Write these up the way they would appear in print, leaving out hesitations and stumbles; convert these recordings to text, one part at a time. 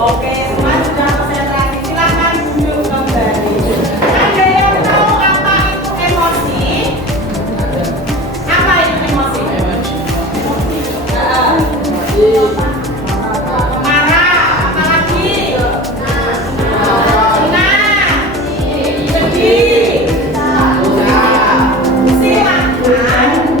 Oke, semua sudah konsentrasi. Silakan duduk kembali. Ada yang tahu apa itu emosi? Apa itu emosi? Marah, apalagi? Senang, sedih. Silakan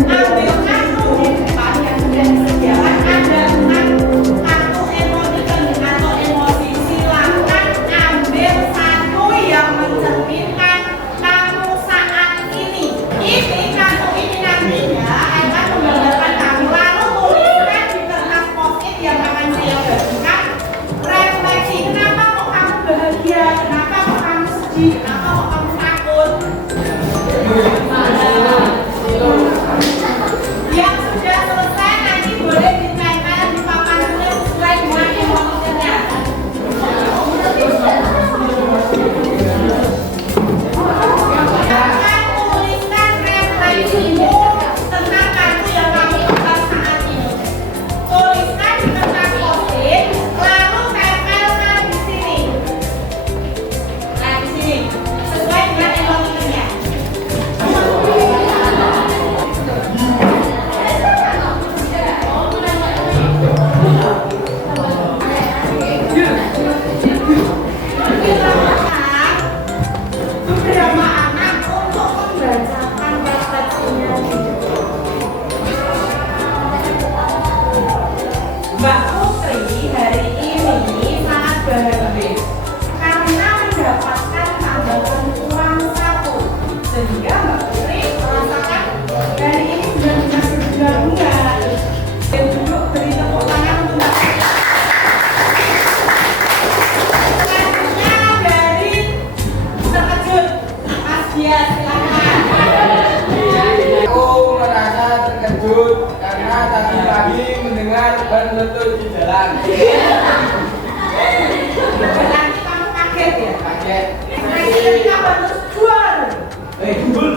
ambil kartu di depan yang sudah disediakan. Ada kartu emosi atau emosi. Silakan ambil satu yang mencerminkan kamu saat ini. Ini kartu ini nantinya akan menggambarkan kamu. Lalu tuliskan di kertas post-it yang akan saya bagikan. Refleksi, kenapa kok kamu bahagia? Kenapa kok kamu sedih? Kenapa kok kamu takut? Yang sudah selesai nanti boleh ditempel di papan tulis sesuai dengan emosinya. Jangan tuliskan refleksimu tentang kartu yang kamu pegang saat ini. Tuliskan di kertas post-it, lalu tempelkan di sini. Nah, di sini sesuai dengan emosinya. Beberapa anak untuk membacakan refleksinya. Mbak Putri hari ini sangat bahagia karena mendapatkan tambahan uang 1, sehingga Mbak Putri merasakan hari ini sudah bisa berbunga-bunga. Dan duduk beri tepuk tangan untuk Mbak Putri. Selanjutnya dari terkejut, Mas Dias, silakan. Aku merasa terkejut karena tadi pagi mendengar ban meletus di jalan. Nanti kamu kaget ya? Kaget. Nanti ketika baru jual. Gul.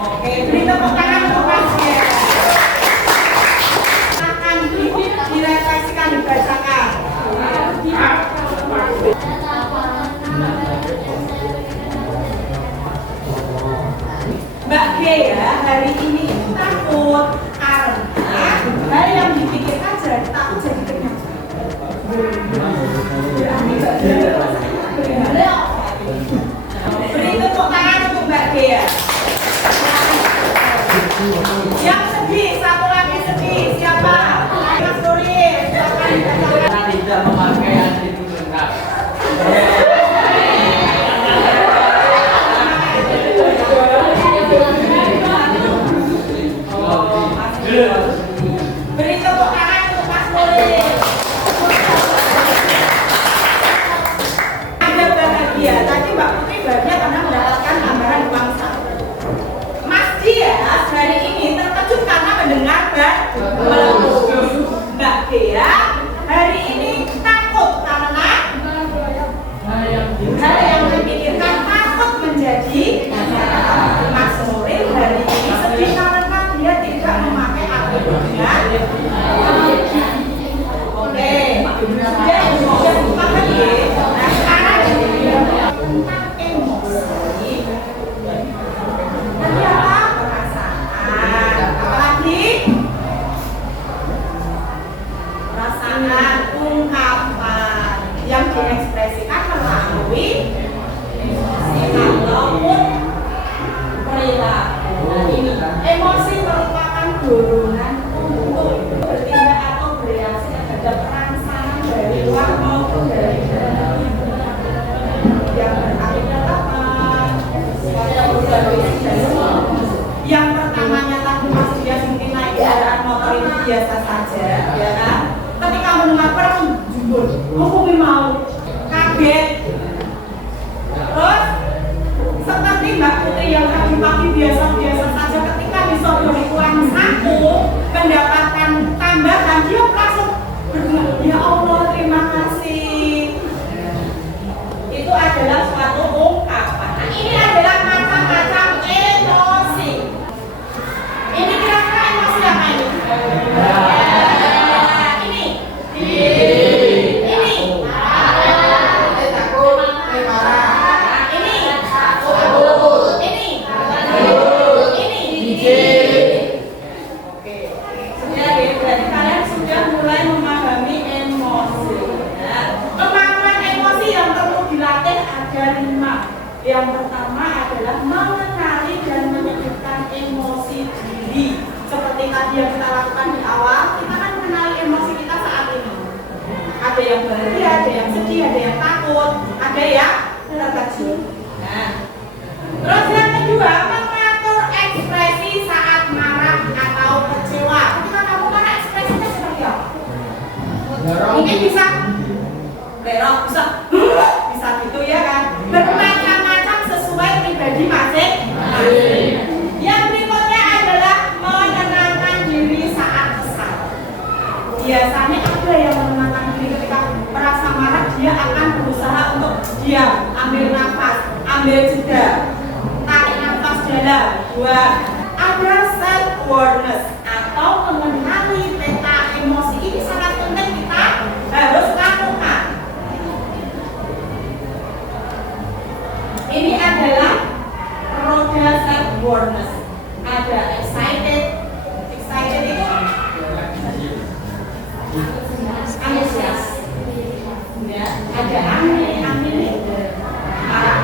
Oke, beri tepuk tangan untuk Mas Dias. Silakan direfleksikan, dibacakan. Mbak G ya, hari ini itu takut karena hal yang dipikirkan jadi takut jadi kenyataan. Berani Mbak G. Beri tepuk tangan untuk Mbak G ya. Yang sedih, satu lagi sedih, siapa? Mas Turis, silakan dibacakan. Karena tidak memakai atribut lengkap. Beri tepuk tangan untuk Mas Turis. Anda bahagia seperti yang tadi pagi biasa-biasa saja ketika disodori uang saku mendapatkan tambahan, dia langsung berdoa, ya Allah terima kasih. Itu adalah suatu ungkapan. Nah, ini adalah macam-macam emosi. Ini kira-kira emosi apa ini? Yang pertama adalah mengenali dan menyebutkan emosi diri. Seperti tadi yang kita lakukan di awal, kita kan mengenali emosi kita saat ini. Ada yang bahagia, ada yang sedih, ada yang takut, ada yang terkejut. Nah, terus yang kedua, mengatur ekspresi saat marah atau kecewa. Ketika kamu marah, ekspresinya seperti apa? Mungkin bisa berok, bisa gitu ya kan? Bermacam-macam sesuai pribadi masing-masing. Yang berikutnya adalah menenangkan diri saat kesal. Biasanya ada yang menenangkan diri ketika merasa marah, dia akan berusaha untuk diam, ambil nafas, ambil jeda, tarik nafas dalam, buang. Ada self awareness atau mengenali peta emosi. Ini sangat penting, kita harus lakukan. Ini adalah roda self awareness. Ada excited itu antusias. Ya, ada amin, marah,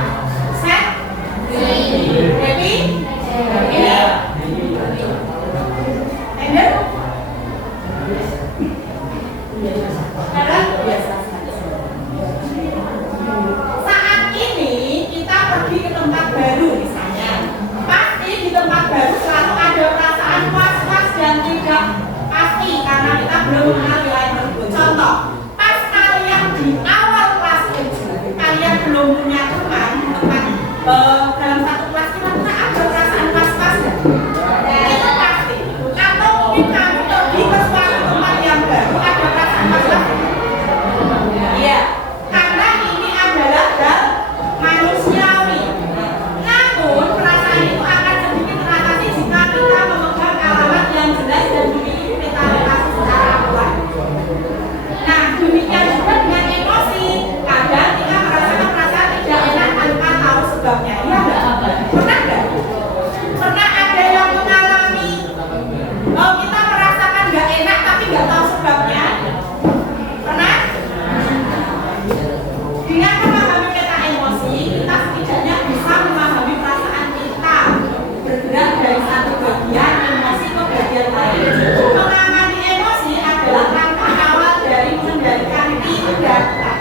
sad, happy, ini, anger, sekarang biasa. Saat ini kita pergi ke tempat baru misalnya, pasti di tempat baru selalu ada perasaan was-was dan tidak pasti karena kita belum mengenal wilayah tersebut. Contoh, pas kalian di awal kelas 7, kalian belum punya teman dalam satu kelas, kira-kira ada perasaan was-was nggak? Itu pasti. Atau mungkin kamu pergi ke suatu tempat yang baru, ada perasaan was-was? Iya, karena ini adalah hal manusiawi. Namun perasaan itu akan sedikit teratasi jika kita memegang alamat yang jelas dan memiliki peta lokasi secara akurat. Nah, demikian juga dengan emosi. Kadang kita merasakan perasaan tidak enak tanpa tahu sebabnya. Iya nggak? Pernah nggak? Pernah ada yang mengalami kita merasakan nggak enak tapi nggak tahu sebabnya? Pernah? Dengan memahami peta emosi, kita setidaknya bisa memahami perasaan kita bergerak dari satu bagian emosi ke bagian lain. Mengamati emosi adalah langkah awal dari mengendalikan tindakan.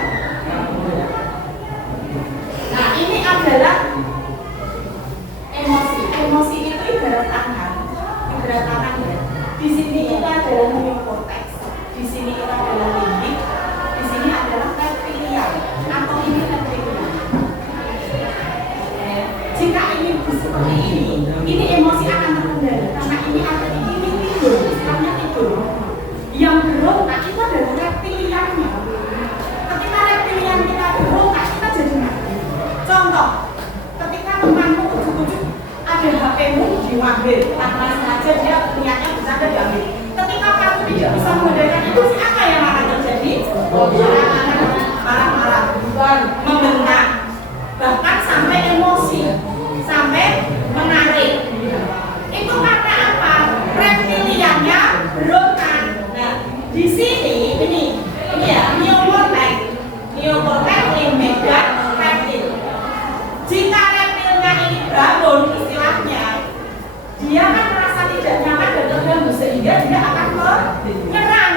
Nah, ini adalah emosi. Emosi itu ibarat tangan ya. Di sini itu adalah neokortex, di sini itu adalah limbik, di sini adalah reptilian atau ini reptilian. Jika ini seperti ini emosi akan terkendali karena ini ada ini tidur, istilahnya tidur. Yang berontak itu adalah reptiliannya. Ketika reptilian kita berontak, kita jadi mati. Contoh, ketika temanmu ujuk-ujuk ada HP-mu diambil, tanpa sengaja dia niatnya bisa ada diambil. Ketika kamu tidak bisa mengendalikan itu, apa yang akan terjadi? Marah-marah, membentak, bahkan sampai emosi, sampai menarik. Itu karena apa? Reptiliannya berontak. Nah, di sini ini ya neokortex, limbik dan reptil. Jika reptilnya ini bangun, istilahnya dia kan merasa tidak nyaman dan terganggu sehingga dia akan menyerang.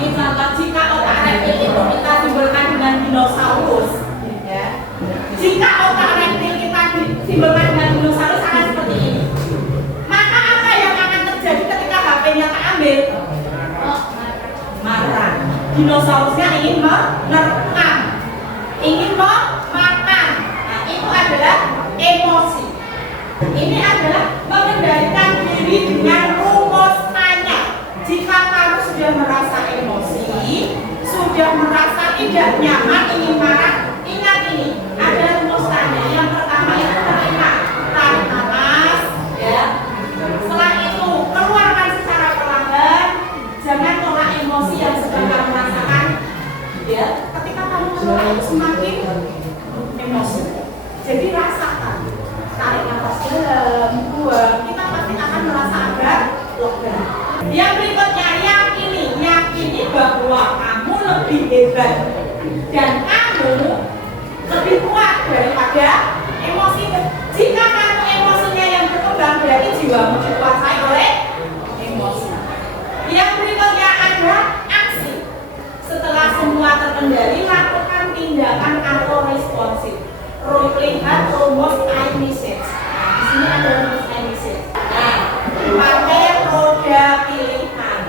Ini contoh, jika otak reptil itu kita simbolkan dengan dinosaurus, ya. Jika otak reptil kita simbolkan dengan dinosaurus akan seperti ini. Maka apa yang akan terjadi ketika HP-nya tak ambil? Marah. Dinosaurusnya ingin menerkam, ingin memakan. Nah, itu adalah emosi. Ini adalah mengendalikan diri dengan rumus tanya. Jika kamu sudah merasa emosi, sudah merasa tidak nyaman, ingin marah, ingat ini ada rumus tanya. Yang pertama itu terima, tarik nafas, ya. Setelah itu keluarkan secara perlahan. Jangan tolak emosi yang sedang kamu rasakan. Ya, ketika kamu menolak itu semakin emosi. Jadi rasakan, tarik nafas dalam, buang. Kita pasti akan merasa agak lega. Yang berikutnya yakini bahwa kamu lebih hebat dan kamu lebih kuat daripada emosi. Jika kamu emosinya yang berkembang, berarti jiwamu dikuasai oleh emosi. Yang berikutnya ada aksi. Setelah semua terkendali, lakukan tindakan atau responsif. Lihat rumus I message. Nah, di sini ada rumus I message. Nah, pakai roda pilihan.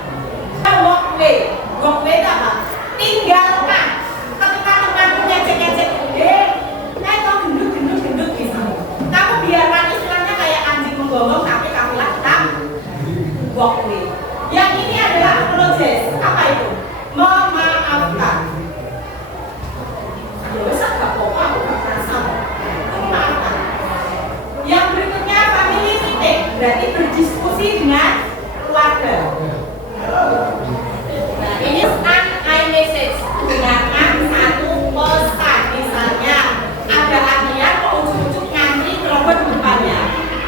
Walkway itu apa? Tinggalkan. Ketika temanmu ngecek-ngecek, kau gendut gitu. Kamu biarkan istilahnya kayak anjing menggonggong, tapi kamu lakukan walkway. Yang ini adalah apologize. Apa itu? Memaafkan. Yang berikutnya family meeting, berarti berdiskusi dengan keluarga. Nah, ini pesan iMessage. Gunakan satu pesan. Misalnya ada hadiah kok ujuk-ujuk ngantri terobot di depannya.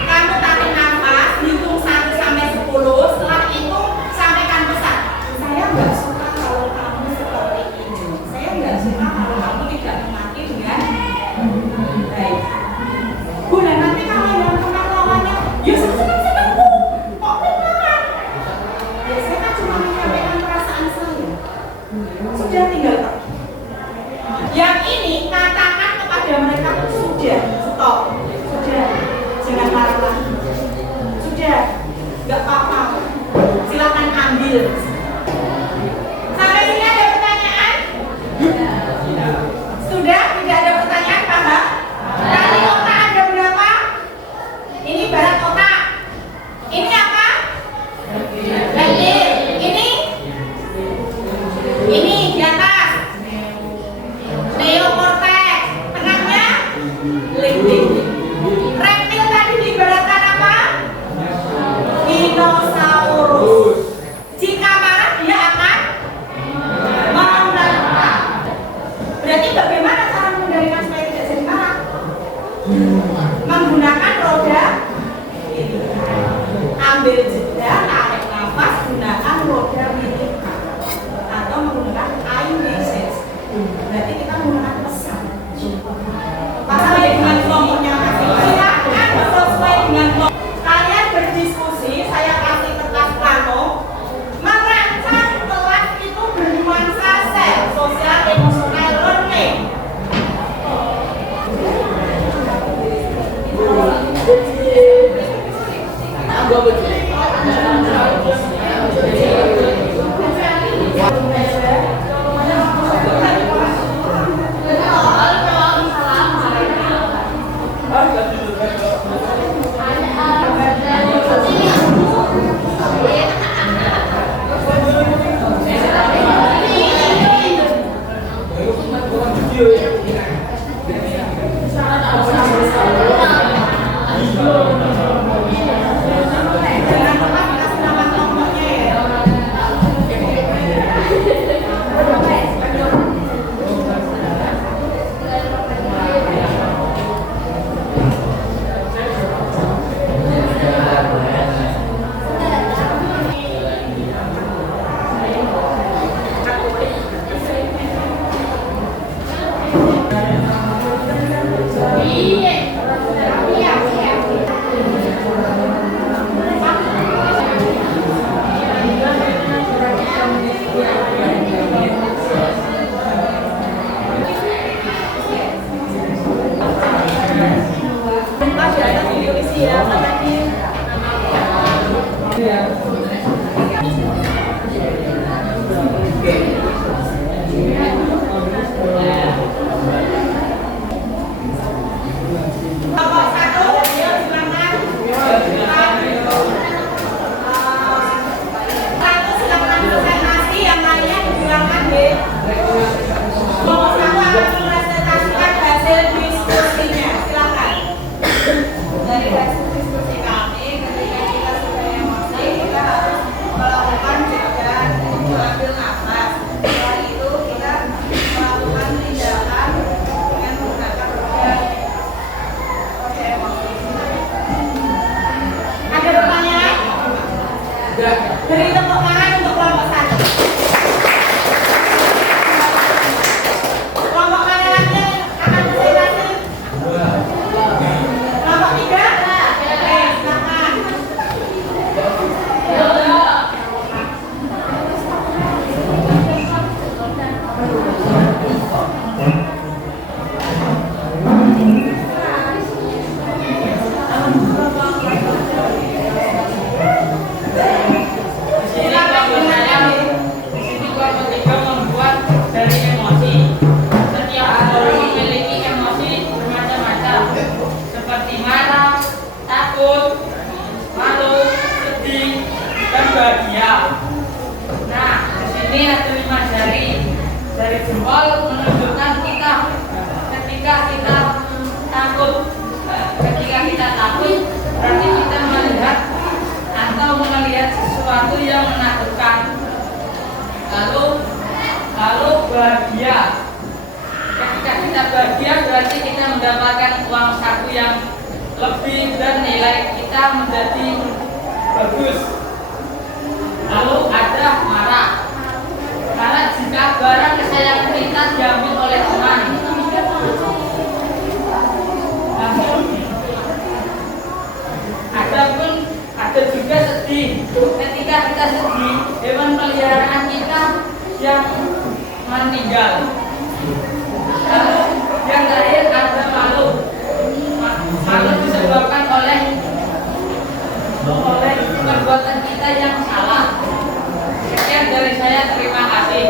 Kamu tarik nafas, hitung 1 sampai 10. Setelah itu sampaikan pesan. Saya nggak suka kalau kamu seperti ini. Saya nggak suka kalau kamu tidak mengerti dengan baik. Bunda, nanti kalau yang kenal lawannya, ya seneng-senengku, kok kenal? Ya saya kan cuma menyampaikan perasaan saya. Sudah tinggal pergi. Yang ini katakan kepada mereka, sudah, stop, sudah, jangan marah lagi. Sudah, nggak apa-apa, silakan ambil. Sampai sini ada pertanyaan? Sudah, tidak ada pertanyaan, paham? Tadi otak ada berapa? Ini barat otak. Ini apa? Reptil. Ini di atas. Neokortex. Tengahnya limbik. Reptil tadi diibaratkan apa? Dinosaurus. Jika marah dia akan mengendalikan. Berarti bagaimana cara mengendalikan supaya tidak jadi marah? Menggunakan roda pilihan. Ambil jeda, tarik nafas, gunakan roda pilihan atau menggunakan iMessage. Berarti kita menggunakan pesan. Pasal dengan kelompoknya masing-masing. Silakan sesuai dengan kelompok. Kalian berdiskusi, saya kasih kertas plano. Merancang kelas itu bernuansa sosial emosional learning. Gua betul. nomor 1 yang lebih dan nilai kita menjadi bagus. Lalu ada marah. Karena jika barang kesayangan kita diambil oleh teman, ada juga sedih. Ketika kita sedih, hewan peliharaan kita yang meninggal. Lalu yang terakhir ada malu. Malu disebabkan oleh perbuatan kita yang salah. Sekian dari saya, terima kasih.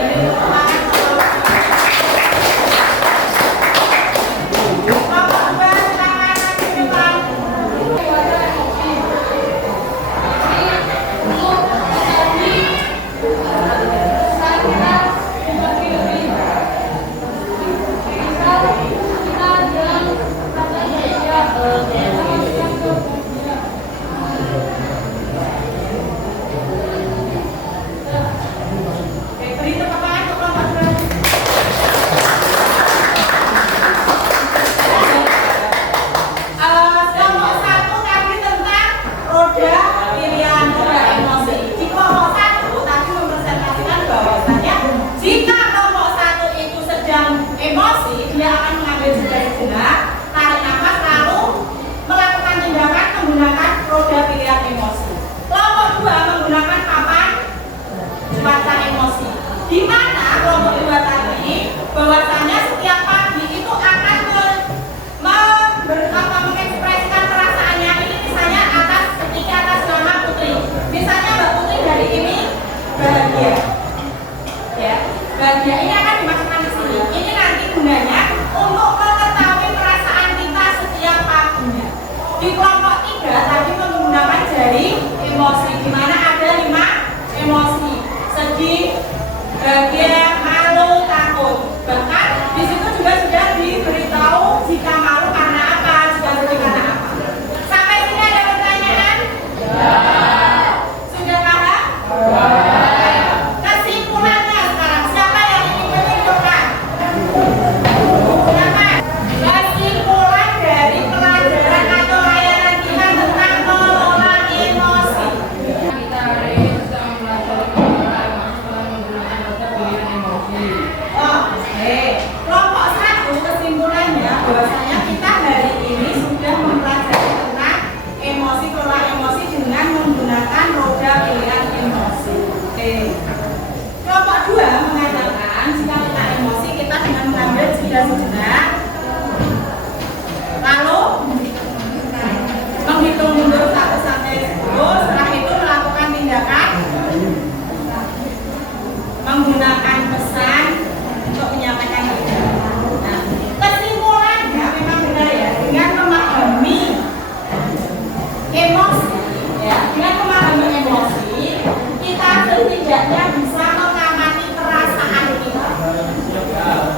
Bahagia ini akan dimasukkan di sini. Ini nanti gunanya untuk mengetahui perasaan kita setiap paginya. Di kelompok 3 tadi menggunakan jari emosi, di mana ada 5 emosi: sedih, bahagia, malu, takut. Bahkan di situ juga sudah diberitahu jika malu karena apa, jika sedih karena apa. Sampai sini ada pertanyaan? Ya. Sudah paham? Ya. Sejenak, lalu menghitung mundur 1 sampai 10. Setelah itu melakukan tindakan menggunakan pesan untuk menyampaikan ide. Nah, kesimpulannya memang benar ya, dengan memahami emosi, ya, dengan memahami emosi, kita setidaknya bisa mengamati perasaan kita.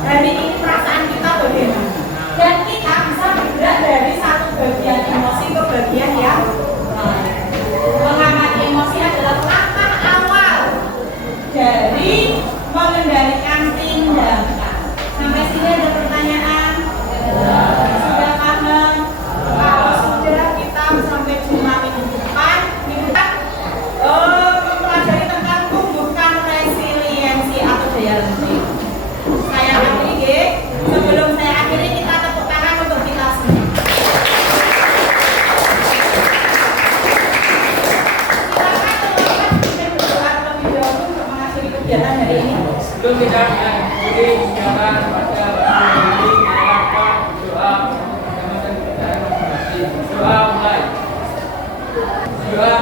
Hari ini perasaan kita bagaimana, dan kita bisa bergerak dari satu bagian emosi ke bagian yang lain. Mengamati emosi adalah langkah awal dari mengendalikan tindakan. Sampai sini ada pertanyaan? Sudah paham? Kalau sudah, kita sampai jumpa minggu depan. Mempelajari tentang tumbuhkan resiliensi atau daya lenting. Saya akhiri, sebelum saya akhiri kita tepuk tangan untuk kita semua. Silakan teman-teman bisa berdoa terlebih dahulu untuk mengakhiri kegiatan hari ini. Sebelum kita mengakhiri kegiatan pada hari ini, kita doa bersama-sama kita masing-masing. Doa mulai. Doa